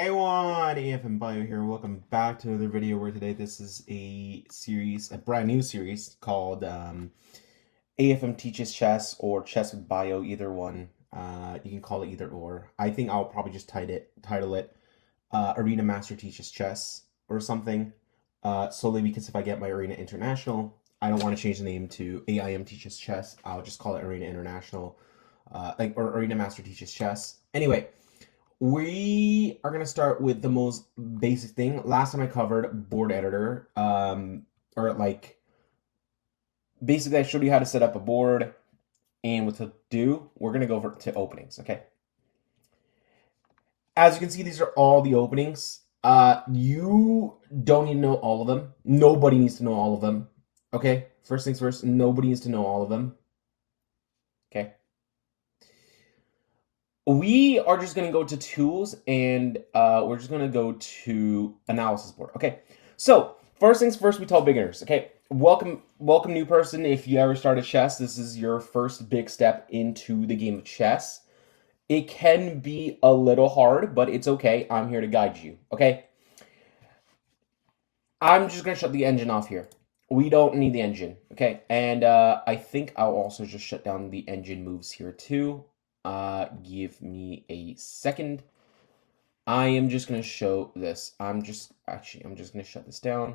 Hey everyone, AFM Bio here. Welcome back to another video where today this is a series, a brand new series called AFM Teaches Chess or Chess with Bio, either one. You can call it either or. I think I'll probably just title it Arena Master Teaches Chess or something. Solely because if I get my Arena International, I don't want to change the name to AIM Teaches Chess. I'll just call it Arena International, or Arena Master Teaches Chess. Anyway. We are going to start with the most basic thing. Last time I covered board editor, or like basically I showed you how to set up a board and what to do. We're going to go over to openings, okay? As you can see, these are all the openings. You don't need to know all of them. Nobody needs to know all of them, okay? First things first, nobody needs to know all of them, okay? We are just going to go to tools and we're just going to go to analysis board. Okay, so first things first, we tell beginners. Okay, welcome new person. If you ever started chess, this is your first big step into the game of chess. It can be a little hard, but it's okay. I'm here to guide you. Okay, I'm just going to shut the engine off here. We don't need the engine. Okay, and I think I'll also just shut down the engine moves here too. Give me a second. I am just going to show this. I'm just going to shut this down.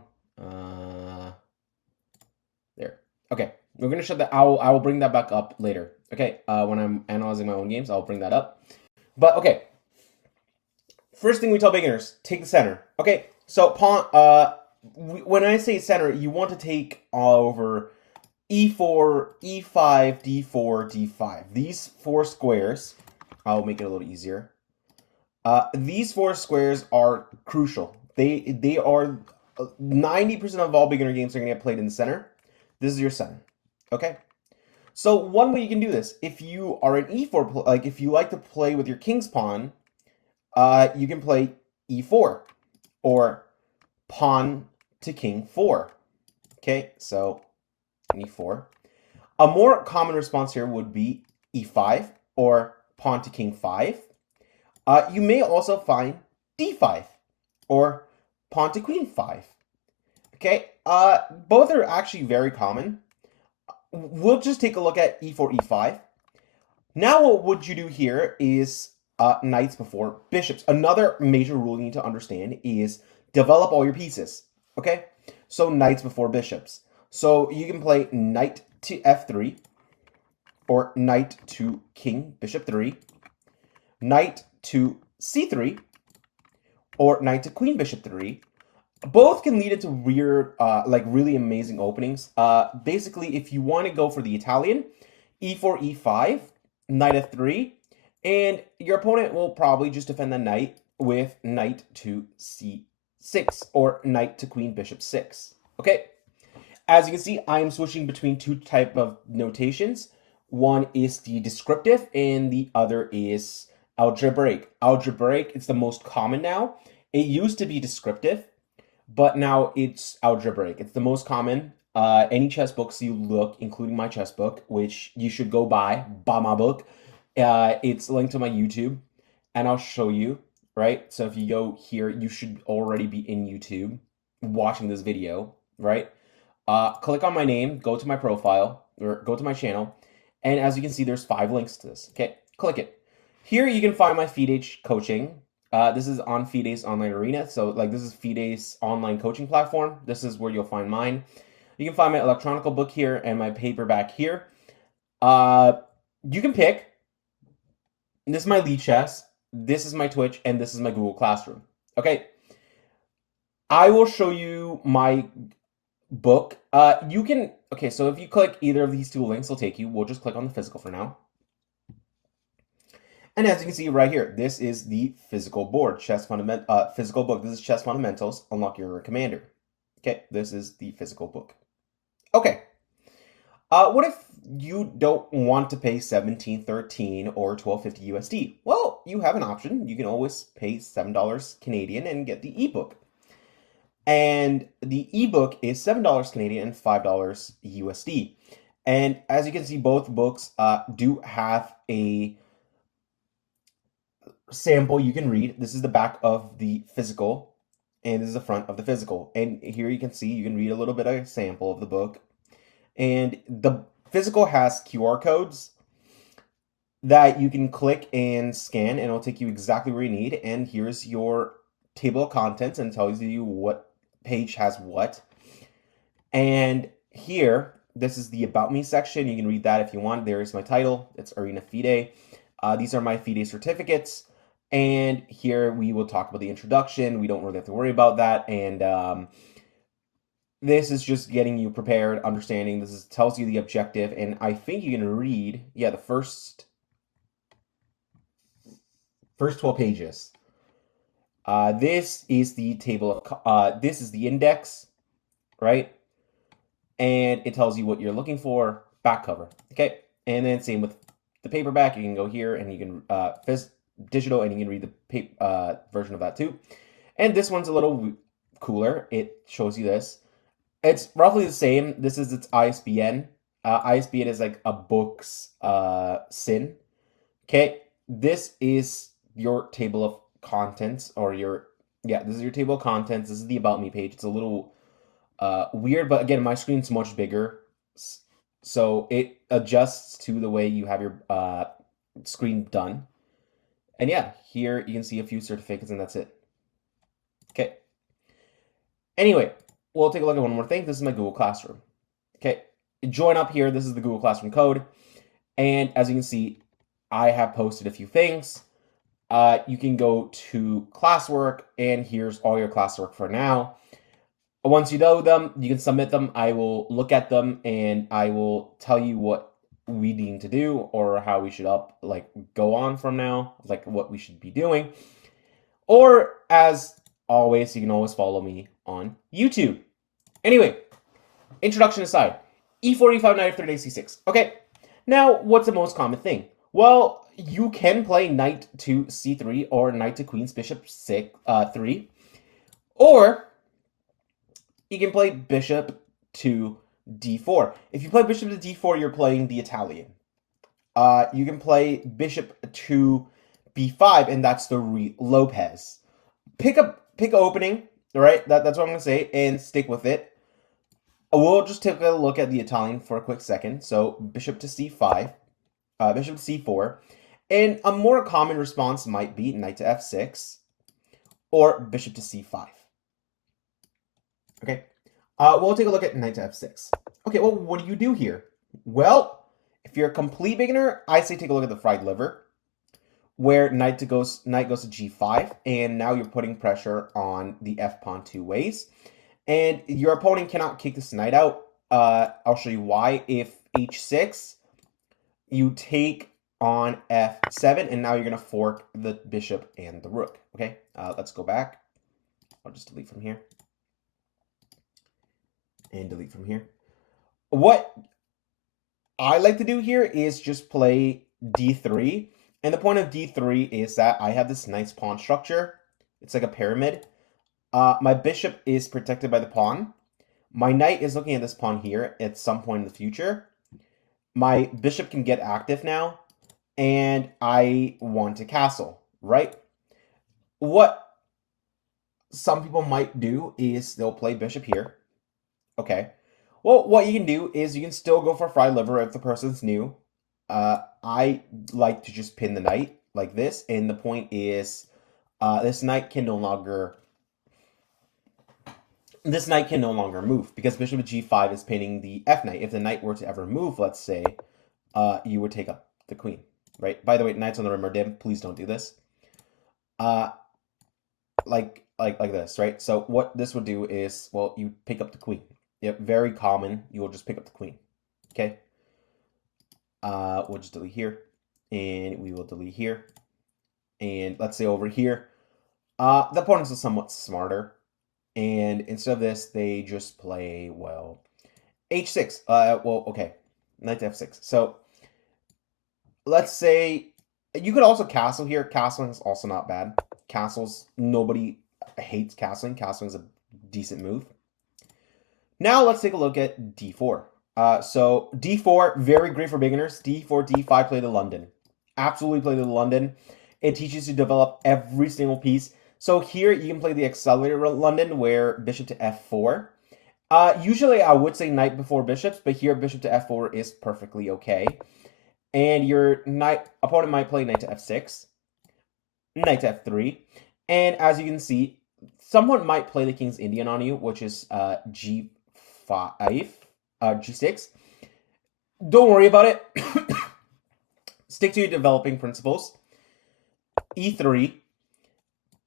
There. Okay. We're going to shut that. I will bring that back up later. Okay. When I'm analyzing my own games, I'll bring that up. But okay. First thing we tell beginners, take the center. Okay. So pawn, when I say center, you want to take over e4, e5, d4, d5. These four squares, I'll make it a little easier. These four squares are crucial. They are 90% of all beginner games are going to get played in the center. This is your center. Okay? So one way you can do this, if you are an e4, like if you like to play with your king's pawn, you can play e4 or pawn to king 4. Okay? So e4. A more common response here would be e5 or pawn to king 5. You may also find d5 or pawn to queen 5. Okay, both are actually very common. We'll just take a look at e4, e5. Now what would you do here is knights before bishops. Another major rule you need to understand is develop all your pieces. Okay, so knights before bishops. So you can play knight to f3 or knight to king, bishop 3, knight to c3, or knight to queen, bishop 3. Both can lead into weird, like really amazing openings. Basically, if you want to go for the Italian, e4, e5, knight f3, and your opponent will probably just defend the knight with knight to c6 or knight to queen, bishop 6. Okay, as you can see, I am switching between two type of notations. One is the descriptive, and the other is algebraic. Algebraic is the most common now. It used to be descriptive, but now it's algebraic. It's the most common. Any chess books you look, including my chess book, which you should go buy my book. It's linked to my YouTube, and I'll show you, right? So if you go here, you should already be in YouTube watching this video, right? Click on my name, go to my profile, or go to my channel, and as you can see, there's 5 links to this. Okay, click it. Here you can find my FIDE coaching. This is on FIDE's Online Arena, so like this is FIDE's online coaching platform. This is where you'll find mine. You can find my electronic book here and my paperback here. You can pick. This is my Lead Chess, this is my Twitch, and this is my Google Classroom. Okay, I will show you my book. You can, okay, so if you click either of these 2 links, they'll take you. We'll just click on the physical for now. And as you can see right here, this is the physical board, physical book. This is Chess Fundamentals, Unlock Your Commander. Okay, this is the physical book. Okay, what if you don't want to pay $17.13 or $12.50 USD? Well, you have an option. You can always pay $7 Canadian and get the ebook. And the ebook is $7 Canadian and $5 USD. And as you can see, both books do have a sample you can read. This is the back of the physical, and this is the front of the physical. And here you can see, you can read a little bit of a sample of the book. And the physical has QR codes that you can click and scan, and it'll take you exactly where you need. And here's your table of contents, and tells you what page has what. And here, this is the About Me section. You can read that if you want. There is my title. It's Arena FIDE. These are my FIDE certificates. And here we will talk about the introduction. We don't really have to worry about that. And this is just getting you prepared, understanding. This tells you the objective. And I think you can read, yeah, the first 12 pages. This is the table of, this is the index, right? And it tells you what you're looking for, back cover, okay? And then same with the paperback. You can go here and you can digital, and you can read the version of that too. And this one's a little cooler. It shows you this. It's roughly the same. This is its ISBN. ISBN is like a book's SIN. Okay, this is your table of contents, or this is your table of contents. This is the About Me page. It's a little weird, but again, my screen's much bigger, so it adjusts to the way you have your screen done. And yeah, here you can see a few certificates, and that's it. Okay. Anyway, we'll take a look at one more thing. This is my Google Classroom. Okay, join up here. This is the Google Classroom code, and as you can see, I have posted a few things. You can go to classwork, and here's all your classwork for now. Once you know them, you can submit them. I will look at them, and I will tell you what we need to do, or how we should go on from now, like what we should be doing. Or as always, you can always follow me on YouTube. Anyway, introduction aside, e4, e5, knight f3, c6. Okay, now what's the most common thing? Well, you can play knight to c3, or knight to queen's bishop 3, or you can play bishop to d4. If you play bishop to d4, you're playing the Italian. You can play bishop to b5, and that's the Lopez. Pick an opening, all right? That's what I'm going to say, and stick with it. We'll just take a look at the Italian for a quick second. So bishop to c5, bishop to c4, and a more common response might be knight to f6, or bishop to c5. Okay, we'll take a look at knight to f6. Okay, well, what do you do here? Well, if you're a complete beginner, I say take a look at the fried liver, where knight goes to g5, and now you're putting pressure on the f pawn two ways, and your opponent cannot kick this knight out. I'll show you why. If h6, you take on f7, and now you're going to fork the bishop and the rook. Okay, let's go back. I'll just delete from here. And delete from here. What I like to do here is just play d3. And the point of d3 is that I have this nice pawn structure. It's like a pyramid. My bishop is protected by the pawn. My knight is looking at this pawn here at some point in the future. My bishop can get active now, and I want to castle, right? What some people might do is they'll play bishop here. Okay. Well, what you can do is you can still go for fried liver if the person's new. I like to just pin the knight like this, and the point is this knight can no longer move, because bishop to g5 is pinning the f knight. If the knight were to ever move, let's say, you would take up the queen, right? By the way, knights on the rim are dim. Please don't do this. Like this, right? So what this would do is, well, you pick up the queen. Yep, very common. You will just pick up the queen. Okay. We'll just delete here, and we will delete here, and let's say over here, the opponents are somewhat smarter, and instead of this, they just play, well, h6. Well, okay, knight to f6. So let's say you could also castle here. Castling is also not bad. Castles, nobody hates castling. Castling is a decent move. Now let's take a look at d4. So d4, very great for beginners. d4, d5, play to London. Absolutely play to London. It teaches you to develop every single piece. So here you can play the accelerator London where bishop to f4. Usually I would say knight before bishops, but here bishop to f4 is perfectly okay. And your opponent might play knight to f6, knight to f3, and as you can see, someone might play the King's Indian on you, which is g5, g6. Don't worry about it. Stick to your developing principles. e3,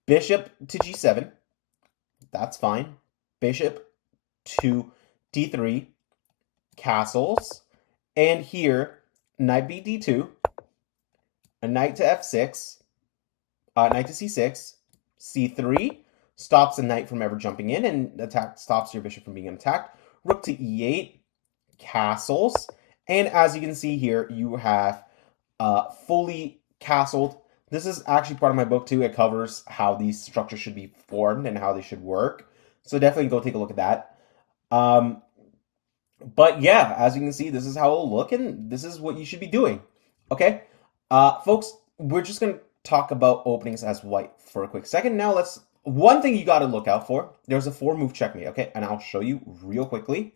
bishop to g7. That's fine. Bishop to d3, castles, and here knight b d2, a knight to f6, knight to c6, c3 stops the knight from ever jumping in and stops your bishop from being attacked. Rook to e8, castles, and as you can see here, you have fully castled. This is actually part of my book too. It covers how these structures should be formed and how they should work. So definitely go take a look at that. But yeah, as you can see, this is how it'll look, and this is what you should be doing. Okay, folks, we're just gonna talk about openings as white for a quick second. Now one thing you got to look out for. There's a 4-move checkmate. Okay, and I'll show you real quickly.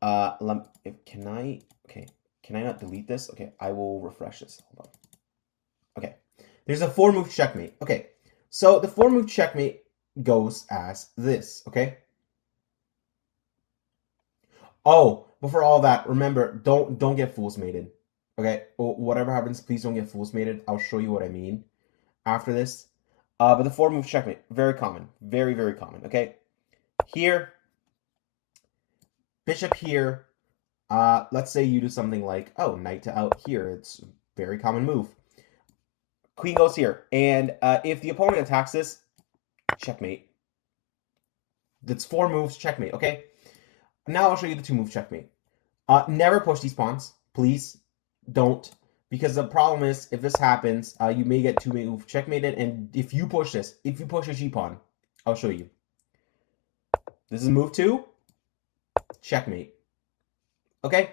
Can I not delete this? Okay, I will refresh this. Hold on. Okay, there's a 4-move checkmate. Okay, so the 4-move checkmate goes as this. Okay. Oh, before all that, remember, don't get fool's mated. Okay, whatever happens, please don't get fool's mated. I'll show you what I mean after this. But the 4-move checkmate, very common, very, very common. Okay, here, bishop here. Let's say you do something like, oh, knight to out here. It's a very common move. Queen goes here, and if the opponent attacks this, checkmate. That's 4 moves, checkmate. Okay. Now I'll show you the 2-move checkmate. Never push these pawns. Please don't. Because the problem is, if this happens, you may get 2-move checkmated. And if you push this, if you push a g-pawn, I'll show you. This is move 2. Checkmate. Okay?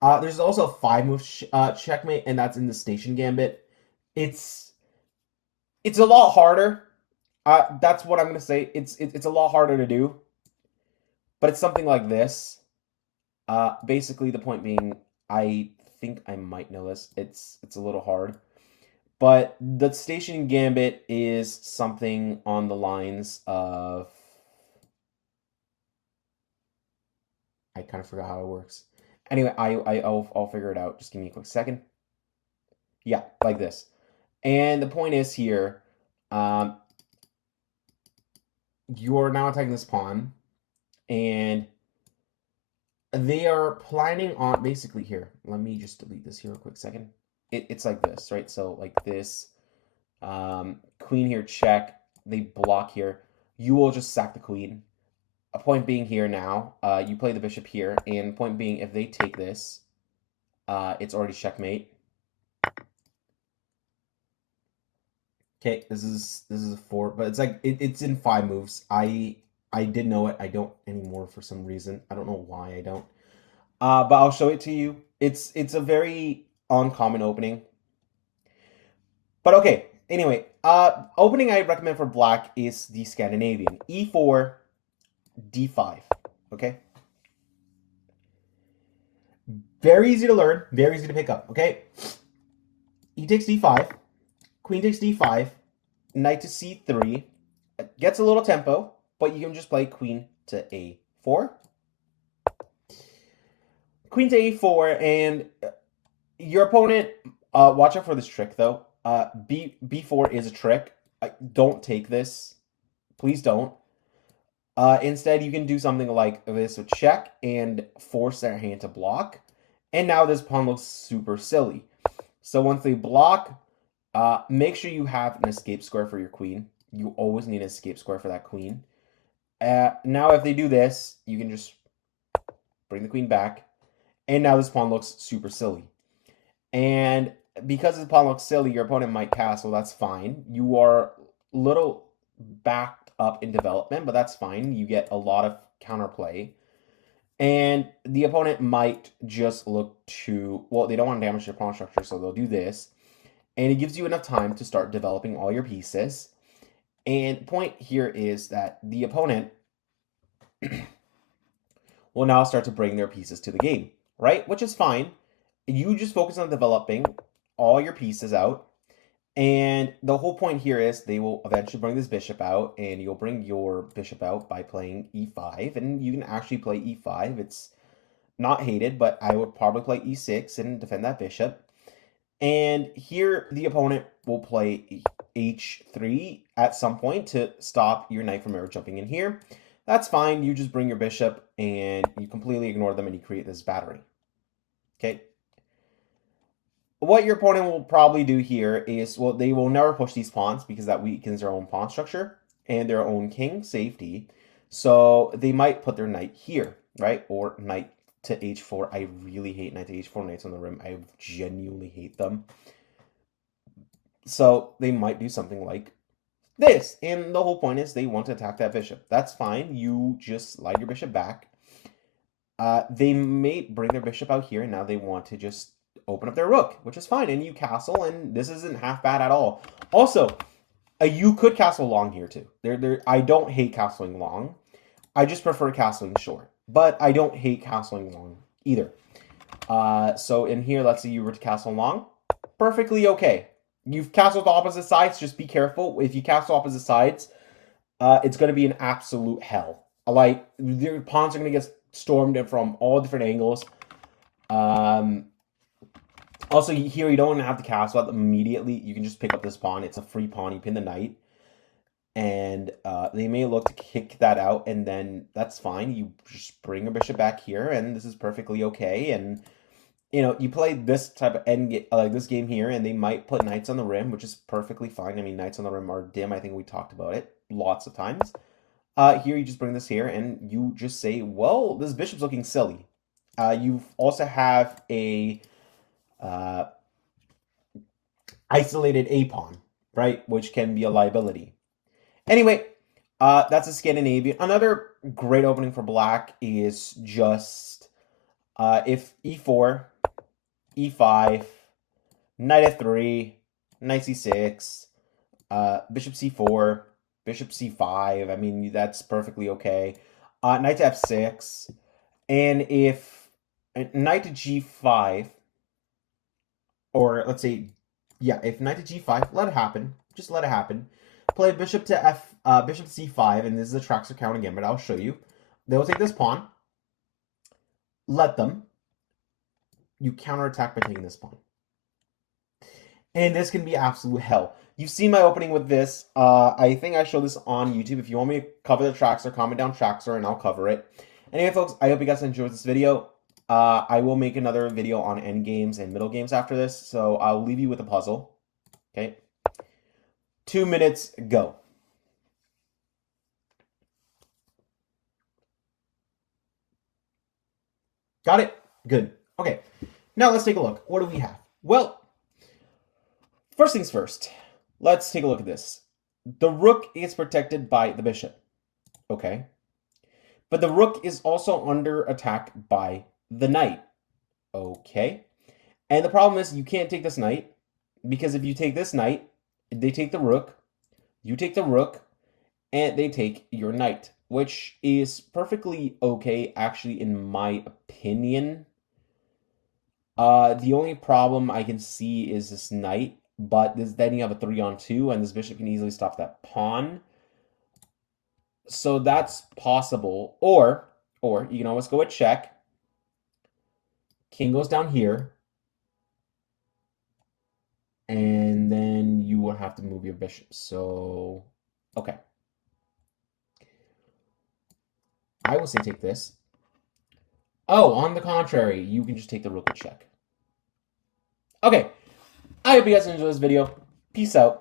There's also a 5-move checkmate, and that's in the station gambit. It's a lot harder. That's what I'm going to say. It's a lot harder to do. But it's something like this. Basically, the point being, I think I might know this. It's a little hard. But the station gambit is something on the lines of... I kind of forgot how it works. Anyway, I'll figure it out. Just give me a quick second. Yeah, like this. And the point is here, you're now attacking this pawn. And they are planning on, basically here, let me just delete this here a quick second. It's like this, right? So like this, queen here, check, they block here. You will just sack the queen. A point being here now, you play the bishop here, and point being, if they take this, it's already checkmate. Okay, this is a 4, but it's like, it's in 5 moves. I did know it. I don't anymore for some reason. I don't know why I don't. But I'll show it to you. It's a very uncommon opening. But okay, anyway, opening I recommend for black is the Scandinavian. E4, D5, okay? Very easy to learn, very easy to pick up, okay? E takes D5, queen takes D5, knight to C3, gets a little tempo, but you can just play queen to A4. Queen to A4, and your opponent, watch out for this trick, though. B4 is a trick. Don't take this. Please don't. Instead, you can do something like this with check and force their hand to block. And now this pawn looks super silly. So once they block, make sure you have an escape square for your queen. You always need an escape square for that queen. Now if they do this, you can just bring the queen back. And now this pawn looks super silly. And because this pawn looks silly, your opponent might castle. That's fine. You are a little backed up in development, but that's fine. You get a lot of counterplay. And the opponent might just look to... Well, they don't want to damage their pawn structure, so they'll do this. and it gives you enough time to start developing all your pieces. And point here is that the opponent will now start to bring their pieces to the game, right? Which is fine. You just focus on developing all your pieces out. And the whole point here is they will eventually bring this bishop out, and you'll bring your bishop out by playing e5. And you can actually play e5. It's not hated, but I would probably play e6 and defend that bishop. And here the opponent will play h3 at some point to stop your knight from ever jumping in here. That's fine. You just bring your bishop and you completely ignore them and you create this battery. Okay. What your opponent will probably do here is, well, they will never push these pawns because that weakens their own pawn structure and their own king safety. So they might put their knight here, right? Or knight to h4. I really hate knight to h4, knights on the rim. I genuinely hate them. So they might do something like this. And the whole point is they want to attack that bishop. That's fine. You just slide your bishop back. They may bring their bishop out here, and now they want to just open up their rook, which is fine, and you castle, and this isn't half bad at all. Also, you could castle long here too. I don't hate castling long. I just prefer castling short, but I don't hate castling long either. So in here, let's say you were to castle long, perfectly okay. You've castled opposite sides, just be careful. If you castle opposite sides, it's going to be an absolute hell. Like, your pawns are going to get stormed from all different angles. Also, here you don't have to castle out immediately. You can just pick up this pawn. It's a free pawn. You pin the knight. And they may look to kick that out, and then that's fine. You just bring your bishop back here, and this is perfectly okay. And, you know, you play this type of like this game here, and they might put knights on the rim, which is perfectly fine. I mean, knights on the rim are dim. I think we talked about it lots of times. Here, you just bring this here, and you just say, well, this bishop's looking silly. You also have a isolated a pawn, right, which can be a liability. Anyway, that's a Scandinavian. Another great opening for black is just if e4, e5, knight f3, knight c6, bishop c4, bishop c5. I mean, that's perfectly okay. Knight to f6, and if knight to g5, or let's say, yeah, if knight to g5, let it happen. Just let it happen. Play bishop to bishop to c5, and this is a Traxler count again, but I'll show you. They will take this pawn. Let them. You counterattack by taking this pawn. And this can be absolute hell. You've seen my opening with this. I think I showed this on YouTube. If you want me to cover the Traxler, comment down Traxler, and I'll cover it. Anyway, folks, I hope you guys enjoyed this video. I will make another video on endgames and middle games after this, so I'll leave you with a puzzle. Okay? 2 minutes, go. Got it? Good. Okay. Now let's take a look. What do we have? Well, first things first. Let's take a look at this. The rook is protected by the bishop. Okay. But the rook is also under attack by the knight. Okay. And the problem is you can't take this knight, because if you take this knight, they take the rook, you take the rook, and they take your knight, which is perfectly okay, actually, in my opinion. The only problem I can see is this knight, but then you have a 3-on-2, and this bishop can easily stop that pawn. So that's possible. Or you can always go with check. King goes down here. And then you will have to move your bishop. So, okay. I will say take this. Oh, on the contrary, you can just take the rook and check. Okay. I hope you guys enjoyed this video. Peace out.